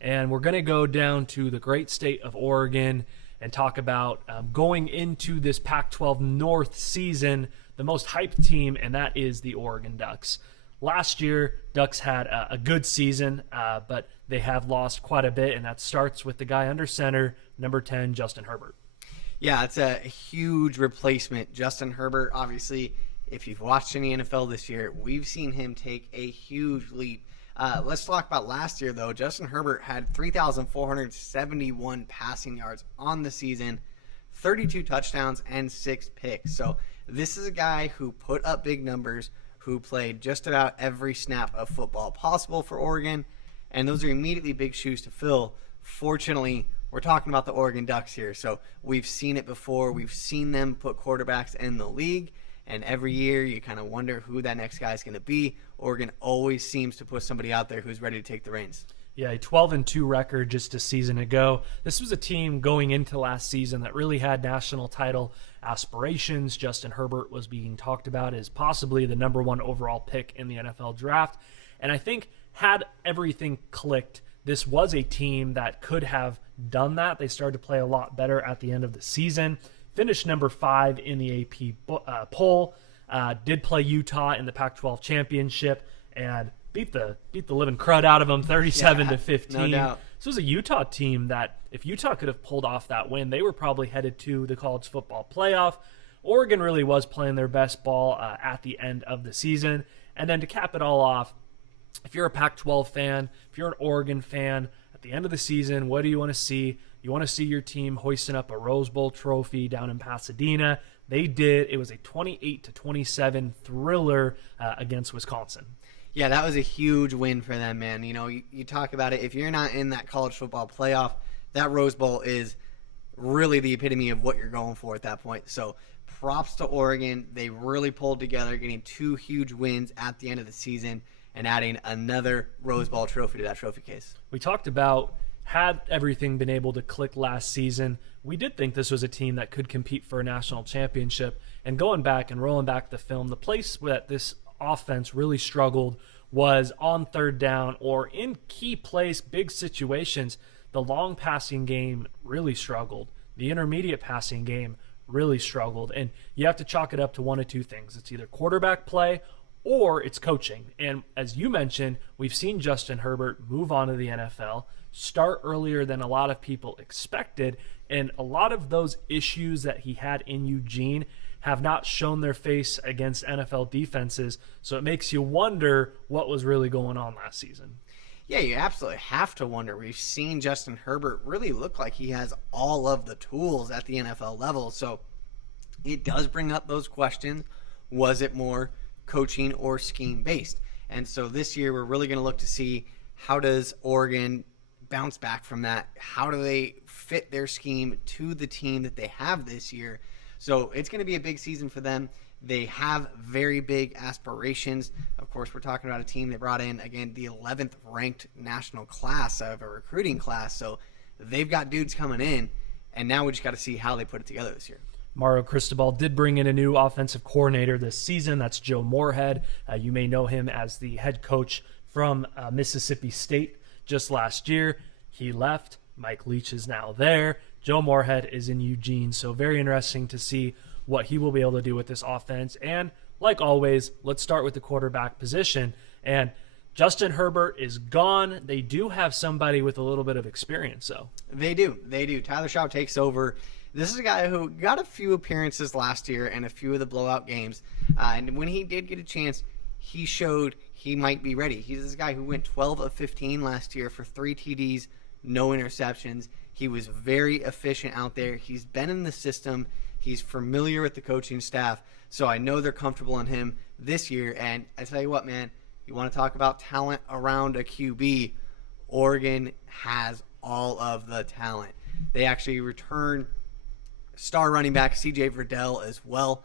and we're going to go down to the great state of Oregon and talk about going into this Pac-12 North season, the most hyped team, and that is the Oregon Ducks. Last year, Ducks had a good season, but they have lost quite a bit, and that starts with the guy under center, number 10, Justin Herbert. Yeah, it's a huge replacement. Justin Herbert, obviously, if you've watched any NFL this year, we've seen him take a huge leap. Let's talk about last year, though. Justin Herbert had 3,471 passing yards on the season, 32 touchdowns, and 6 picks. So this is a guy who put up big numbers, who played just about every snap of football possible for Oregon, and those are immediately big shoes to fill. Fortunately, we're talking about the Oregon Ducks here, so we've seen it before. We've seen them put quarterbacks in the league, and every year you kind of wonder who that next guy is going to be. Oregon always seems to put somebody out there who's ready to take the reins. Yeah, a 12-2 record just a season ago. This was a team going into last season that really had national title aspirations. Justin Herbert was being talked about as possibly the number 1 overall pick in the NFL draft. And I think had everything clicked, this was a team that could have done that. They started to play a lot better at the end of the season. Finished number 5 in the AP poll. Did play Utah in the Pac-12 championship and beat the living crud out of them 37-15. No doubt. This was a Utah team that if Utah could have pulled off that win, they were probably headed to the college football playoff. Oregon really was playing their best ball at the end of the season. And then to cap it all off, if you're a Pac-12 fan, if you're an Oregon fan, at the end of the season, what do you want to see? You want to see your team hoisting up a Rose Bowl trophy down in Pasadena. They did. It was a 28-27 thriller against Wisconsin. Yeah, that was a huge win for them, man. You know, you talk about it. If you're not in that college football playoff, that Rose Bowl is really the epitome of what you're going for at that point. So props to Oregon. They really pulled together, getting 2 huge wins at the end of the season and adding another Rose Bowl trophy to that trophy case. We talked about had everything been able to click last season, we did think this was a team that could compete for a national championship. And going back and rolling back the film, the place that this offense really struggled was on third down or in key plays, big situations. The long passing game really struggled. The intermediate passing game really struggled. And you have to chalk it up to one of two things. It's either quarterback play or it's coaching. And as you mentioned, we've seen Justin Herbert move on to the NFL, start earlier than a lot of people expected. And a lot of those issues that he had in Eugene have not shown their face against NFL defenses. So it makes you wonder what was really going on last season. Yeah, you absolutely have to wonder. We've seen Justin Herbert really look like he has all of the tools at the NFL level. So it does bring up those questions. Was it more coaching or scheme based? And so this year we're really going to look to see how does Oregon bounce back from that? How do they fit their scheme to the team that they have this year? So it's going to be a big season for them. They have very big aspirations. Of course, we're talking about a team that brought in, again, the 11th ranked national class of a recruiting class. So they've got dudes coming in, and now we just got to see how they put it together this year. Mario Cristobal did bring in a new offensive coordinator this season. That's Joe Moorhead. You may know him as the head coach from Mississippi State just last year. He left. Mike Leach is now there. Joe Moorhead is in Eugene. So very interesting to see what he will be able to do with this offense. And like always, let's start with the quarterback position. And Justin Herbert is gone. They do have somebody with a little bit of experience, though. They do. Tyler Shaw takes over. This is a guy who got a few appearances last year and a few of the blowout games. And when he did get a chance, he showed he might be ready. He's this guy who went 12 of 15 last year for 3 TDs, no interceptions. He was very efficient out there. He's been in the system. He's familiar with the coaching staff. So I know they're comfortable in him this year. And I tell you what, man, you want to talk about talent around a QB, Oregon has all of the talent. They actually return star running back C.J. Verdell as well.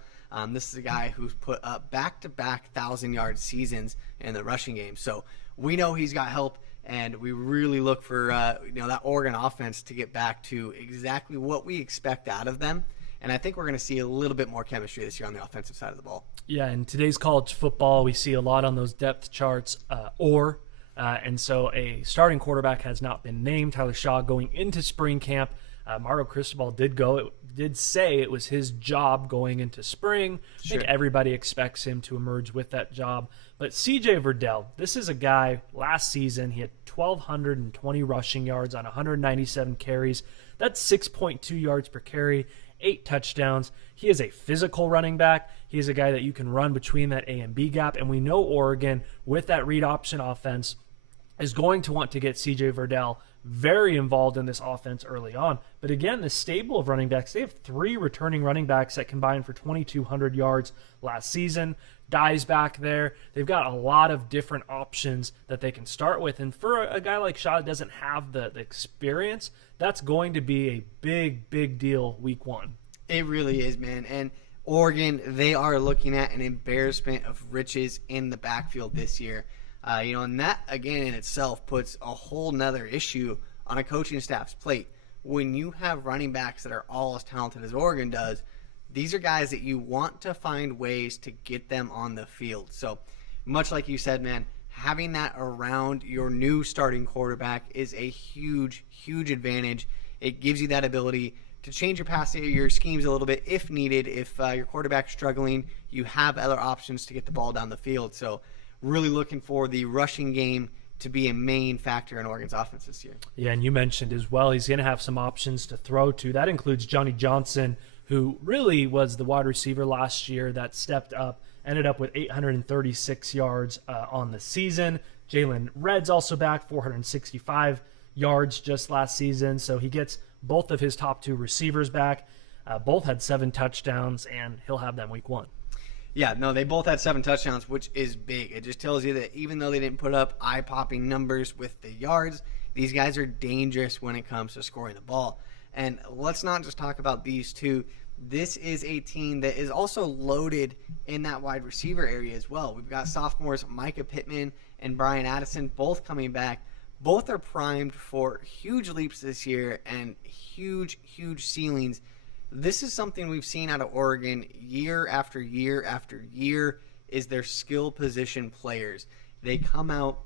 This is a guy who's put up back-to-back 1,000-yard seasons in the rushing game. So we know he's got help, and we really look for that Oregon offense to get back to exactly what we expect out of them. And I think we're going to see a little bit more chemistry this year on the offensive side of the ball. Yeah, in today's college football, we see a lot on those depth charts, or And so a starting quarterback has not been named. Tyler Shaw going into spring camp. Mario Cristobal did say it was his job going into spring. I think everybody expects him to emerge with that job. But CJ Verdell, this is a guy, last season, he had 1,220 rushing yards on 197 carries. That's 6.2 yards per carry, 8 touchdowns. He is a physical running back. He is a guy that you can run between that A and B gap. And we know Oregon, with that read option offense, is going to want to get CJ Verdell very involved in this offense early on. But again, the stable of running backs, they have 3 returning running backs that combined for 2,200 yards last season. Dye's back there. They've got a lot of different options that they can start with. And for a guy like Shaw that doesn't have the experience, that's going to be a big, big deal week 1. It really is, man. And Oregon, they are looking at an embarrassment of riches in the backfield this year. And that, again, in itself puts a whole nother issue on a coaching staff's plate. When you have running backs that are all as talented as Oregon does, these are guys that you want to find ways to get them on the field. So, much like you said, man, having that around your new starting quarterback is a huge, huge advantage. It gives you that ability to change your schemes a little bit if needed. If your quarterback's struggling, you have other options to get the ball down the field. So, really looking for the rushing game to be a main factor in Oregon's offense this year. Yeah, and you mentioned as well, he's going to have some options to throw to. That includes Johnny Johnson, who really was the wide receiver last year that stepped up, ended up with 836 yards on the season. Jalen Redd's also back, 465 yards just last season. So he gets both of his top 2 receivers back. Both had 7 touchdowns, and he'll have them week 1. Yeah, no, they both had 7 touchdowns, which is big. It just tells you that even though they didn't put up eye-popping numbers with the yards, these guys are dangerous when it comes to scoring the ball. And let's not just talk about these two. This is a team that is also loaded in that wide receiver area as well. We've got sophomores Micah Pittman and Brian Addison both coming back. Both are primed for huge leaps this year and huge, huge ceilings. This is something we've seen out of Oregon year after year after year, is their skill position players. They come out,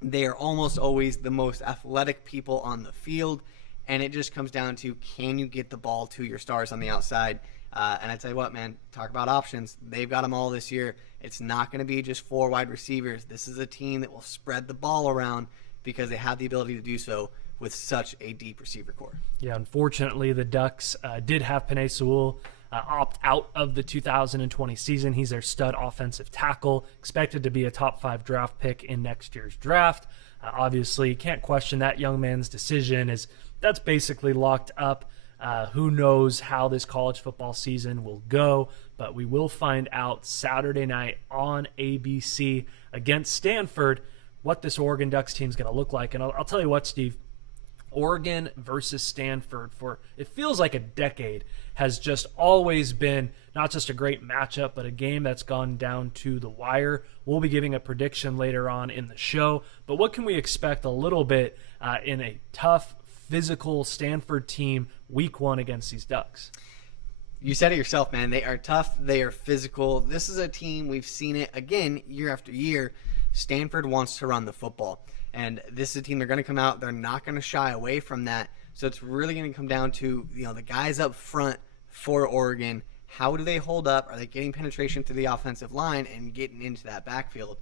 they are almost always the most athletic people on the field, and it just comes down to, can you get the ball to your stars on the outside? And I tell you what, man, talk about options. They've got them all this year. It's not going to be just 4 wide receivers. This is a team that will spread the ball around because they have the ability to do so with such a deep receiver core. Yeah, unfortunately, the Ducks did have Penei Sewell opt out of the 2020 season. He's their stud offensive tackle, expected to be a top 5 draft pick in next year's draft. Obviously, can't question that young man's decision, as that's basically locked up. Who knows how this college football season will go, but we will find out Saturday night on ABC against Stanford what this Oregon Ducks team is going to look like. And I'll tell you what, Steve, Oregon versus Stanford for it feels like a decade has just always been not just a great matchup, but a game that's gone down to the wire. We'll be giving a prediction later on in the show, but what can we expect a little bit in a tough, physical Stanford team week 1 against these Ducks? You said it yourself, man. They are tough. They are physical. This is a team, we've seen it again year after year. Stanford wants to run the football. And this is a team, they're going to come out. They're not going to shy away from that. So it's really going to come down to, the guys up front for Oregon. How do they hold up? Are they getting penetration through the offensive line and getting into that backfield?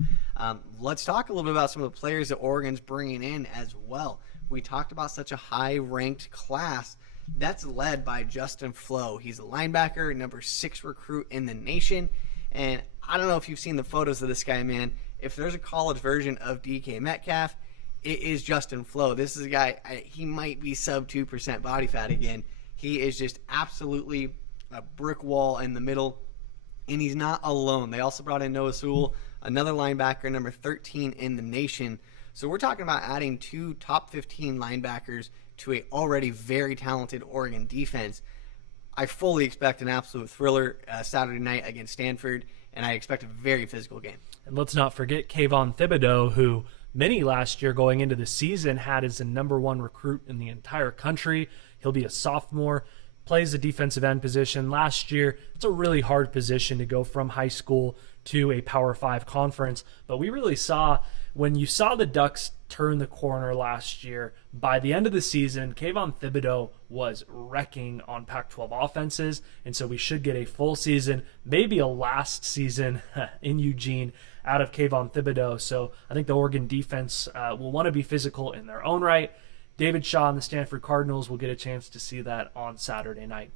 Let's talk a little bit about some of the players that Oregon's bringing in as well. We talked about such a high-ranked class. That's led by Justin Flo. He's a linebacker, number 6 recruit in the nation. And I don't know if you've seen the photos of this guy, man. If there's a college version of DK Metcalf, it is Justin Flo. This is a guy, he might be sub 2% body fat again. He is just absolutely a brick wall in the middle, and he's not alone. They also brought in Noah Sewell, another linebacker, number 13 in the nation. So we're talking about adding 2 top 15 linebackers to a already very talented Oregon defense. I fully expect an absolute thriller Saturday night against Stanford, and I expect a very physical game. And let's not forget Kayvon Thibodeau, who many last year going into the season had as the number 1 recruit in the entire country. He'll be a sophomore, plays the defensive end position. Last year, it's a really hard position to go from high school to a Power 5 conference, but we really saw when you saw the Ducks turn the corner last year, by the end of the season, Kayvon Thibodeau was wrecking on Pac-12 offenses, and so we should get a full season, maybe a last season in Eugene out of Kayvon Thibodeau. So I think the Oregon defense will want to be physical in their own right. David Shaw and the Stanford Cardinals will get a chance to see that on Saturday night.